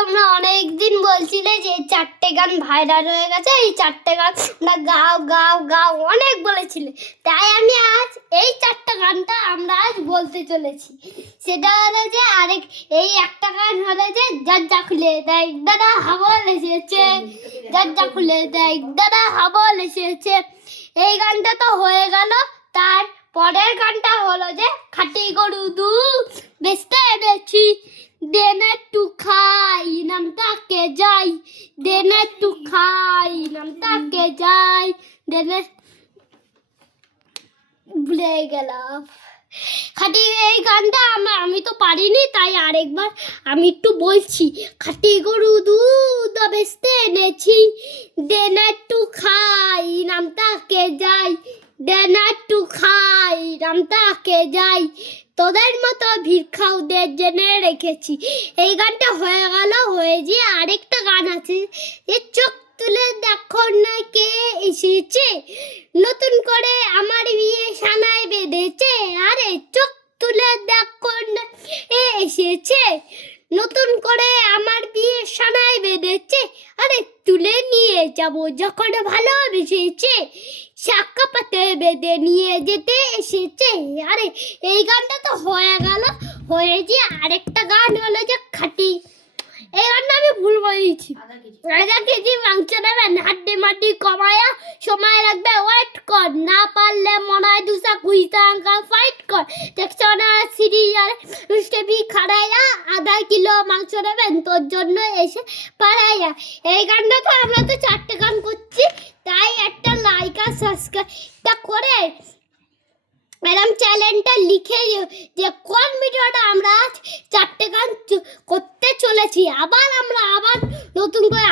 তোমরা অনেকদিন বলছিলে যে এই 4টে গান ভাইরাল হয়ে গেছে, এই 4টে গান না গাও গাও গাও অনেক বলেছিলে। তাই আমি আজ এই 4টে গানটা আমরা আজ বলতে চলেছি। সেটা হলো যে আরেক এই একটা গান হলো যে দরজা খুলে দেয় দাদা হাবল এসেছে, দরজা খুলে দেয় দাদা হাবল এসেছে। এই গানটা তো হয়ে গেল। তার পরের গানটা হলো যে খাঁটি গরু দুধ বেচতে এনেছি, দেন একটু খাই নামটাকে যাই, দেন একটু খাই নামটাকে যাই, দেন ভুলে গেলাম। খাঁটি এই গানটা আমি তো পারিনি, তাই আরেকবার আমি একটু বলছি। খাঁটি গরু দুধ বেচতে এনেছি, দেন একটু খাই নামটাকে যাই, দেন একটু খাই নামটাকে যাই, তোদের মতো ভিক্ষাউদের জেনে রেখেছি। এই গানটা হয়ে গেল। হয়ে যে আরেকটা গান আছে যে চোখ তুলে দেখো না কে এসেছে, নতুন করে আমার বিয়ে সানায় বেঁধেছে। আরে চোখ তুলে দেখো না এ এসেছে, নতুন করে আমার বিয়ে সানায় বেঁধেছে। আরে তুলে নিয়ে যাব যখন ভালোবেসেছে, শাখা পাতে বেঁধে নিয়ে যেতে এসেছে। আরে এই গানটা তো হয়ে গেল। হয়ে যে আরেকটা গান হলো যে খাঁটি। এই গানটা আমি ভুল বলেছি। আধা কেজি মাংস নেবেন, হাড্ডি মাড্ডি কমায়া সময় লাগবে ওয়েট কর, না পারলে মনে হয় দুসা কুইতা আঙ্কাল ফাইট কর। দেখছো না সিরিয়াল রুস্টেবি খাড়াইয়া, আধা কিলো মাংস নেবেন তোর জন্য এসে পাড়াইয়া। এই গানটা তো আমরা তো 4টে গান করছি, তাই একটা লাইক আর সাবস্ক্রাইবটা করে ম্যাডাম চ্যানেলটা লিখে যে কোন ভিডিওটা আমরা আজ 4টে গান করতে চলেছি। আবার আমরা নতুন করে